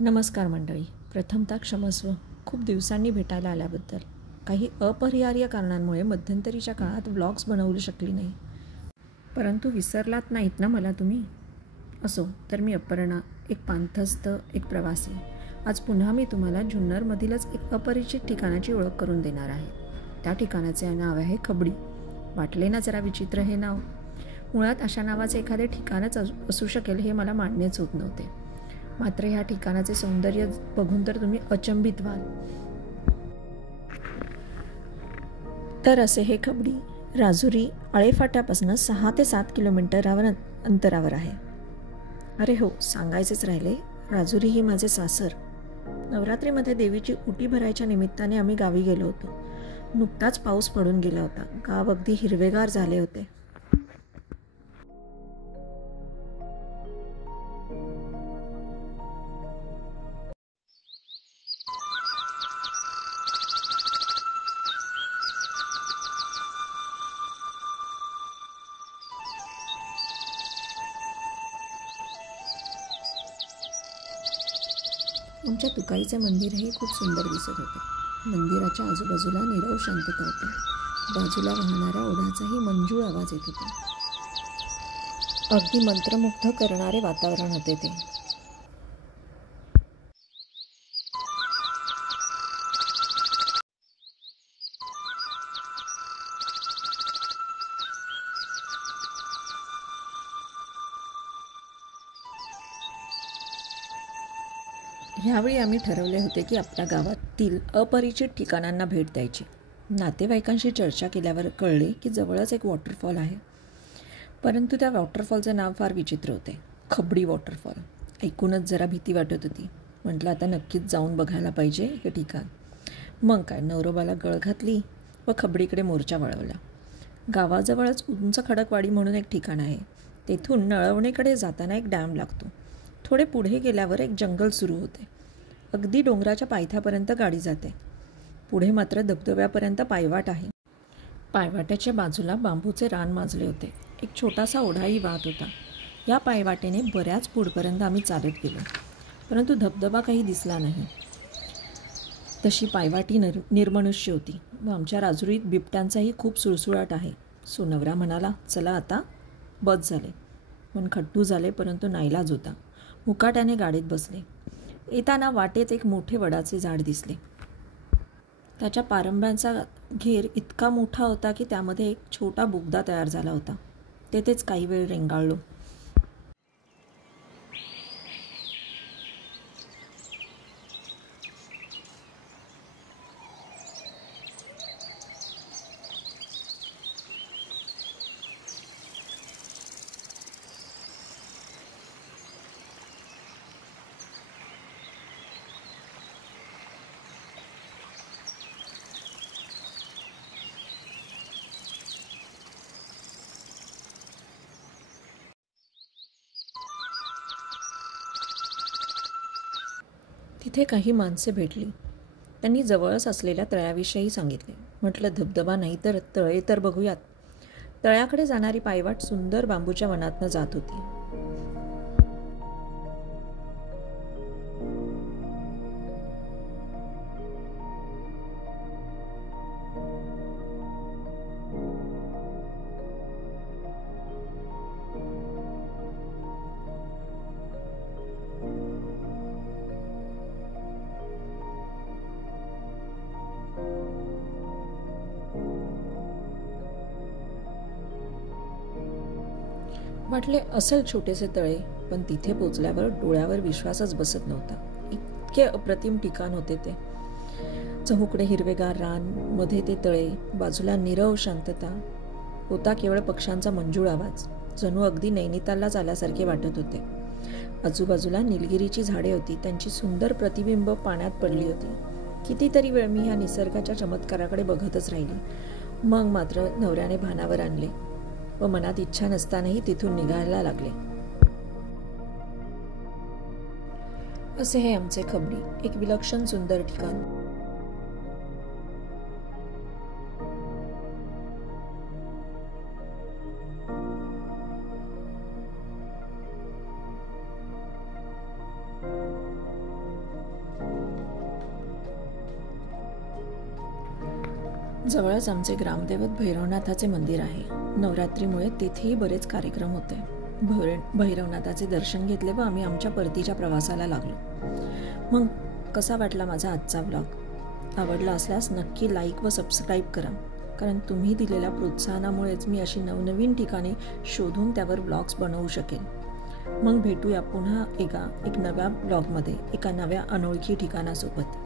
नमस्कार मंडळी. प्रथमतः क्षमस्व खूप दिवसांनी भेटायला आल्याबद्दल. काही अपरिहार्य कारणांमुळे मध्यंतरीच्या काळात व्लॉग्स बनवू शकली नाही, परंतु विसरलात नाहीत ना मला तुम्ही. असो, तर मी अपर्णा, एक पांथस्थ, एक प्रवासी. आज पुन्हा मी तुम्हाला जुन्नरमधीलच एक अपरिचित ठिकाणाची ओळख करून देणार आहे. त्या ठिकाणाचे नाव आहे खबडी. वाटले ना जरा विचित्र हे नाव. मुळात अशा नावाचे एखादे ठिकाणच असू शकेल हे मला मान्यच होत नव्हते. मात्र ह्या ठिकाणाचे सौंदर्य बघून तर तुम्ही अचंबित व्हाल. तर असे हे खबडी राजुरी आळेफाट्यापासून 6 ते 7 किलोमीटरावर अंतरावर आहे. अरे हो, सांगायचेच राहिले, राजुरी ही माझे सासर. नवरात्रीमध्ये देवीची उटी भरायच्या निमित्ताने आम्ही गावी गेलो होतो. नुकताच पाऊस पडून गेला होता. गाव अगदी हिरवेगार झाले होते. आमच्या तुकाईचे मंदिरही खूप सुंदर दिसत होते. मंदिराच्या आजूबाजूला नीरव शांतता होती. बाजूला वाहणाऱ्या ओढ्याचाही मंजूळ आवाज येत होता. अगदी मंत्रमुग्ध करणारे वातावरण होते ते. ह्यावेळी आम्ही ठरवले होते की आपल्या गावातील अपरिचित ठिकाणांना भेट द्यायची. नातेवाईकांशी चर्चा केल्यावर कळले की जवळच एक वॉटरफॉल आहे, परंतु त्या वॉटरफॉलचे नाव फार विचित्र होते. खबडी वॉटरफॉल. ऐकूनच जरा भीती वाटत होती. म्हटलं आता नक्कीच जाऊन बघायला पाहिजे हे ठिकाण. मग काय, नवरोबाला गळ घातली व खबडीकडे मोर्चा वळवला. गावाजवळच उंच खडकवाडी म्हणून एक ठिकाण आहे. तेथून नळवणेकडे जाताना एक डॅम लागतो. थोडे पुढे गेल्यावर एक जंगल सुरू होते. अगदी डोंगराच्या पायथ्यापर्यंत गाडी जाते. पुढे मात्र धबधब्यापर्यंत पायवाट आहे. पायवाट्याच्या बाजूला बांबूचे रान माजले होते. एक छोटासा ओढाही वाहत होता. या पायवाटेने बऱ्याच पुढपर्यंत आम्ही चालत गेलो, परंतु धबधबा काही दिसला नाही. तशी पायवाटी निर्मनुष्य होती व आमच्या राजुरीत बिबट्यांचाही खूप सुळसुळाट आहे. सोनवरा म्हणाला, चला आता बस झाले. पण खट्टू झाले, परंतु नाईलाज होता. मुकाट्याने गाडीत बसले. येताना वाटेत एक मोठे वडाचे झाड दिसले. त्याच्या पारंब्यांचा घेर इतका मोठा होता की त्यामध्ये एक छोटा बोगदा तयार झाला होता. तेथेच काही वेळ रेंगाळलो. तिथे काही माणसे भेटली. त्यांनी जवळच असलेल्या तळ्याविषयी सांगितले. म्हटलं, धबधबा नाही तर तळे तर बघूयात. तळ्याकडे जाणारी पायवाट सुंदर बांबूच्या वनातनं जात होती. वाटले असेल छोटेसे तळे, पण तिथे पोचल्यावर डोळ्यावर विश्वासच बसत नव्हता. इतके अप्रतिम ठिकाण होते ते. चहूकडे हिरवेगार रान, मध्ये ते तळे, बाजूला नीरव शांतता. होता केवळ पक्ष्यांचा मंजूळ आवाज. जणू अगदी नैनिताललाच आल्यासारखे वाटत होते. आजूबाजूला निलगिरीची झाडे होती. त्यांची सुंदर प्रतिबिंब पाण्यात पडली होती. कितीतरी वेळ मी ह्या निसर्गाच्या चमत्काराकडे बघतच राहिली. मग मात्र नवऱ्याने भानावर आणले व मनात इच्छा नसतानाही तिथून निघायला लागले. असे हे आमचे खबडी, एक विलक्षण सुंदर ठिकाण. जवळच आमचे ग्रामदैवत भैरवनाथाचे मंदिर आहे. नवरात्रीमुळे तेथेही बरेच कार्यक्रम होते. भैरवनाथाचे दर्शन घेतले व आम्ही आमच्या परतीच्या प्रवासाला लागलो. मग कसा वाटला माझा आजचा व्लॉग? आवडला असल्यास नक्की लाईक व सबस्क्राईब करा, कारण तुम्ही दिलेल्या प्रोत्साहनामुळेच मी अशी नवनवीन ठिकाणे शोधून त्यावर व्लॉग्स बनवू शकेन. मग भेटूया पुन्हा एक नव्या व्लॉगमध्ये एका नव्या अनोळखी ठिकाणासोबत.